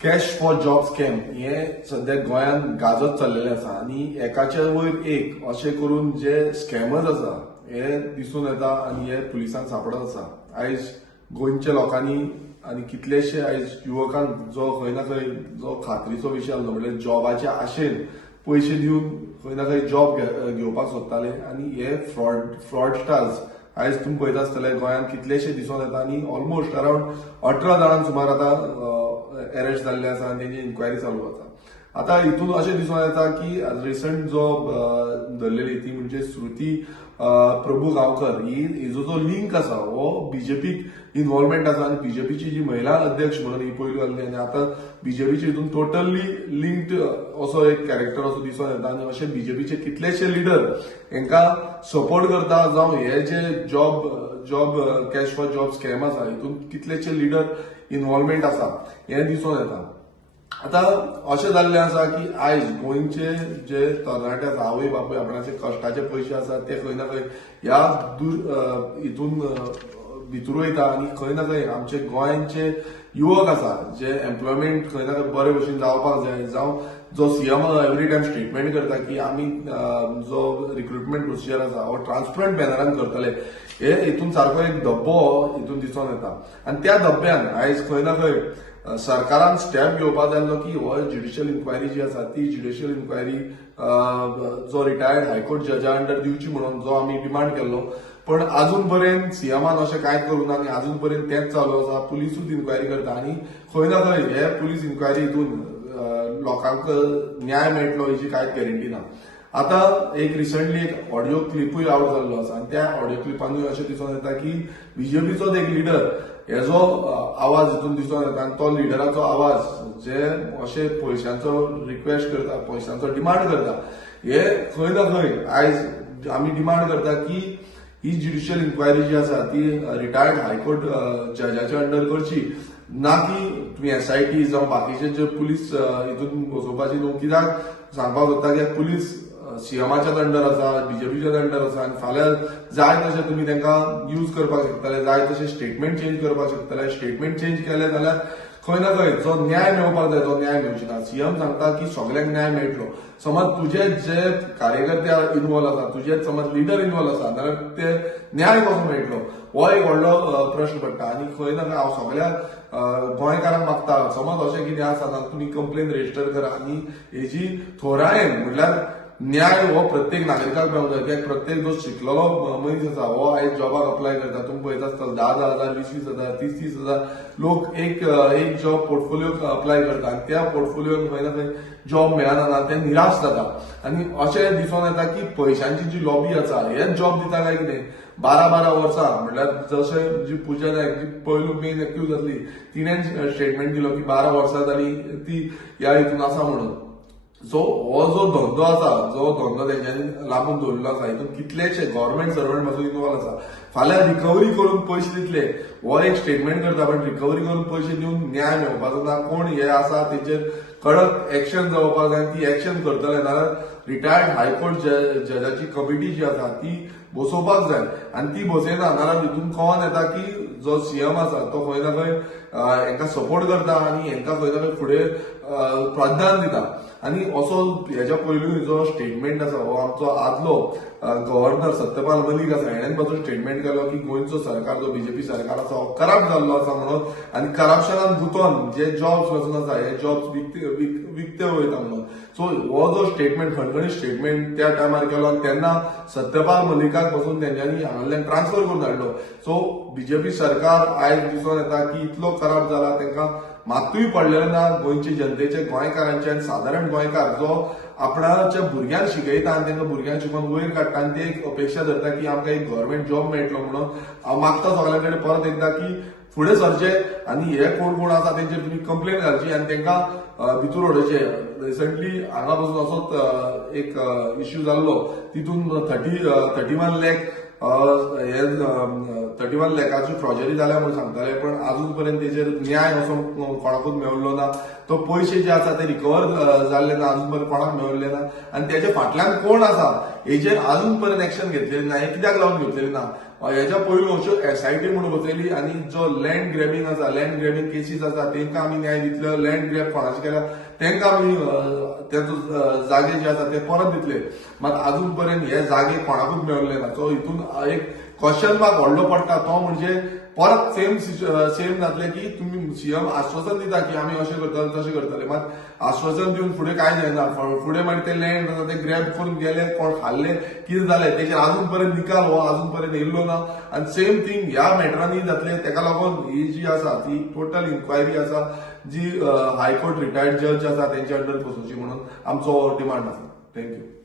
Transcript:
Cash for job scam हे सध्या गोंयांत गाजत चाललेले आसा आणि एकाच्या वयर एक अशें करून जे स्कॅमर्स आसा हे दिसून येता आणि हे पुलिसांक सापडत आसा. आयज गोंयच्या लोकांनी आणि कितलेशे आयज युवकांक जो खंय ना खंय जो खात्रीचो विशय आसलो म्हणजे जॉबाच्या आशेन पयशे दिवन खंय ना खंय जॉब घेवपाक सोदताले आणि हे फ्रॉडस्टार्स आयज तुम्ही पळयता आसतले गोंयांत कितलेशे दिसून येता आणि ऑलमोस्ट अराउंड 18 जाणांक सुमार आता अरेस्ट जाल्ले आसा आणि तेंची इन्क्वायरी चालू आसा. आता हितून अशें दिसून येता की रिसंट जो धरलेली ती म्हणजे श्रुती प्रभू गांवकर हिजो जो लिंक आसा हो बीजेपीक इन्व्हॉल्वमेंट आसा आणि बीजेपीची जी महिला अध्यक्ष म्हणून ही पयली जाल्ली आणि आता बीजेपीची हितून टोटली लिंक्ड असो एक कॅरेक्टर असो दिसून येता आणि अशे बीजेपीचे कितलेशे लिडर हांकां सपोर्ट करता जावं हे जे job cash for job scam आसा हितून कितलेशे लिडर इन्व्हॉल्वमेंट आसा हे दिसून येता. आता अशें जाल्लें आसा की आयज गोंयचे जे तरणाटे आसा आवय बापूय आपणाचे कश्टाचे पयशे आसा ते खंय ना खंय ह्या हितून भितर वयता आणि खंय ना खंय आमचे गोंयचे युवक आसा जे एम्प्लॉयमेंट खंय ना खंय बरे भशेन जावपाक जाय जावं जो सीएम एवरी टायम स्टेटमेंट करता की आमी जो रिक्रुटमेंट प्रोसिजर आसा हो ट्रान्सपरंट मॅनरान करतले हे हितून सारको एक धब्बो हितून दिसून येता. आणि त्या धब्ब्यान आयज खंय ना खंय सरकारान स्टेप घेवपाक जाय की हो ज्युडिशियल इन्क्वायरी जी आसा ती ज्युडिशियल इन्क्वायरी जो रिटायर्ड हायकोर्ट जजा अंडर दिवची म्हणून जो आमी डिमांड केल्लो पण अजून पर्यंत सीएमान अशें कांयच करूं ना आणि अजून पर्यंत तेंच चालू आसा. पुलिसूच इन्क्वायरी करता आणि खंय ना खंय हे पुलीस इन्क्वायरी हितून लोकांक न्याय मेळटलो हेची कांयच गॅरंटी ना. आता एक रिसंटली एक ऑडिओ क्लिपूय आउट जाल्लो आसा आणि त्या ऑडिओ क्लिपानूय अशें दिसून येता की बीजेपीचोच एक लिडर हेजो आवाज हितून दिसून येता आणि तो लिडराचो आवाज जे अशे पयशांचो रिक्वेस्ट करता पयशांचो डिमांड करता हे खंय ना खंय आयज आमी डिमांड करता की ही ज्युडिशियल इन्क्वायरी जी आसा ती रिटायर्ड हायकोर्ट जजाच्या अंडर करची ना की तुम्ही एसआयटी जावं बाकीचे जे पुलीस हितून बसोवपाची न्हू. कित्याक सांगपाक सोदता की पुलीस सीएमाच्याच अंडर आसा बीजेपीच्याच अंडर आसा आणि फाल्यां जाय तशें तुम्ही तांकां यूज करपाक शकतले जाय तशें स्टेटमेंट चेंज करपाक शकतले. स्टेटमेंट चेंज केले जाल्यार खंय ना खंय जो न्याय मेळपाक जाय तो न्याय मेळची ना. सीएम सांगता की सगळ्यांक न्याय मेळटलो. समज तुझे जे कार्यकर्ते इन्वॉल्व आसा तुझे समज लिडर इन्वॉल्व आसा जाल्यार ते न्याय कसो मेळटलो हो एक व्हडलो प्रश्न पडटा. आणि खंय ना खंय हांव सगळ्या गोंयकारांक मागता समज अशें कितें आसा जाल्यार तुमी कंप्लेन रजिस्टर करा आणि हेजी थोरायेन म्हटल्यार न्याय हो प्रत्येक नागरिकाक मेळूंक जाय. कित्याक प्रत्येक जो शिकलेलो मनीस आसा हो आयज जॉबाक अप्लाय करता तुम्ही पळयता आसतले 10,000 20,000 30,000 लोक एक जॉब पोर्टफोलिओ अप्लाय करता आणि त्या पोर्टफोलिओन खंय ना खंय जॉब मेळना ते निराश जाता. आणि अशें दिसून येता की पयशांची जी लॉबी आसा हेच जॉब दिता काय कितें 12 वर्सां म्हटल्यार जशें जी पुजा नायक जी पयलू मेन एक्यूज आसली तिणें स्टेटमेंट दिलो की 12 वर्सां जाली ती ह्या हितून आसा म्हणून. सो हो जो धंदो आसा जो धंदो तेंच्यांनी लांबून दवरिल्लो आसा हितून कितलेशे गव्हर्नमेंट सर्वंट पासून इन्वॉल्व आसा. फाल्यां रिकवरी करून पयशे दितले हो एक स्टेटमेंट करता पण रिकवरी करून पयशे दिवन न्याय मेळपाचो ना. कोण हे आसा तेचेर कडक एक्शन जावपाक जाय ती एक्शन करतले नाल्यार रिटायर्ड हायकोर्ट जजाची कमिटी जी आसा ती बसोवपाक जाय आणि ती बसयना नाल्यार हितून कळोन येता की जो सीएम आसा तो खंय ना खंय हांकां सपोर्ट करता आणि हांकां खंय ना खंय फुडें प्राधान्य दिता. आणि असो हेच्या पयलू जो स्टेटमेंट आसा हो आमचो आदलो गव्हर्नर सत्यपाल मलीक आसा हेणेन पासून स्टेटमेंट केलो की गोंयचो सरकार जो बीजेपी सरकार आसा हो करप्ट जाल्लो आसा म्हणून आणि करप्शनान गुंतोवन जे जॉब्स पासून आसा हे जॉब्स विकते वयता म्हणून. सो हो जो स्टेटमेंट खणखणीत स्टेटमेंट त्या टायमार केलो तेन्ना सत्यपाल मलिकाक पासून तेंच्यांनी हांगांतल्यान ट्रान्सफर करून धाडलो. सो बीजेपी सरकार आयज दिसून येता की इतलो करप्ट जाला तांकां मातूय पडलेलें ना गोंयचे जनतेचे गोंयकारांचे आणि सादारण गोंयकार जो आपणाच्या भुरग्यांक शिकयता आणि तांकां भुरग्यांक शिकोवन वयर काडटा आणि ते एक अपेक्षा धरता की आमकां एक गव्हर्नमेंट जॉब मेळटलो म्हणून. हांव मागता सगळ्यां कडेन परत एकदा की फुडें सरचे आणि हे कोण आसा तेंचेर तुमी कंप्लेन घालची आणि तांकां भितर उडोवचे. रिसंटली हांगा पासून असोच एक इश्यू जाल्लो तितून 31 लाख 31 लाखाची फ्रॉजरी जाल्या म्हणून सांगताले पण अजून पर्यंत तेचेर न्याय असो कोणाकूच मेळिल्लो ना. तो पयशे जे आसा ते रिकवर जाल्ले ना अजून पर्यंत कोणाक मेळिल्ले ना आणि तेच्या फाटल्यान कोण आसा हेजेर अजून पर्यंत एक्शन घेतलेली ना. हे कित्याक लागून घेतलेली ना, हेच्या पयलू अश्यो एसआयटी म्हणून बसयली आनी जो लँड ग्रॅबिंग आसा, लँड ग्रॅबिंग केसीस आसा तांकां आमी न्याय दितलो. लँड ग्रॅब कोणाचे केला तांकां आमी तेचो जागे जे आसा ते परत दितले. मात अजून पर्यंत हे जागे कोणाकूच मेळिल्ले ना. सो हितून एक क्वेश्चन मार्क व्हडलो पडटा. तो म्हणजे परत सेम जातले की तुम्ही सीएम आश्वासन दिता की आम्ही अशें करतले तशें करतले, मात आश्वासन दिवन फुडें कांय जायना. फुडें मागीर ते लँड आसा ते ग्रॅब करून गेले, कोण खाल्ले, कितें जालें तेचेर अजून पर्यंत निकाल हो अजून पर्यंत येयल्लो ना. आनी सेम थिंग ह्या मॅटरांनी जातले. तेका लागून ही जी आसा ती टोटल इन्क्वायरी आसा जी हायकोर्ट रिटायर्ड जज आसा तेंच्या अंडर बसोवची म्हणून आमचो डिमांड आसा. थँक्यू.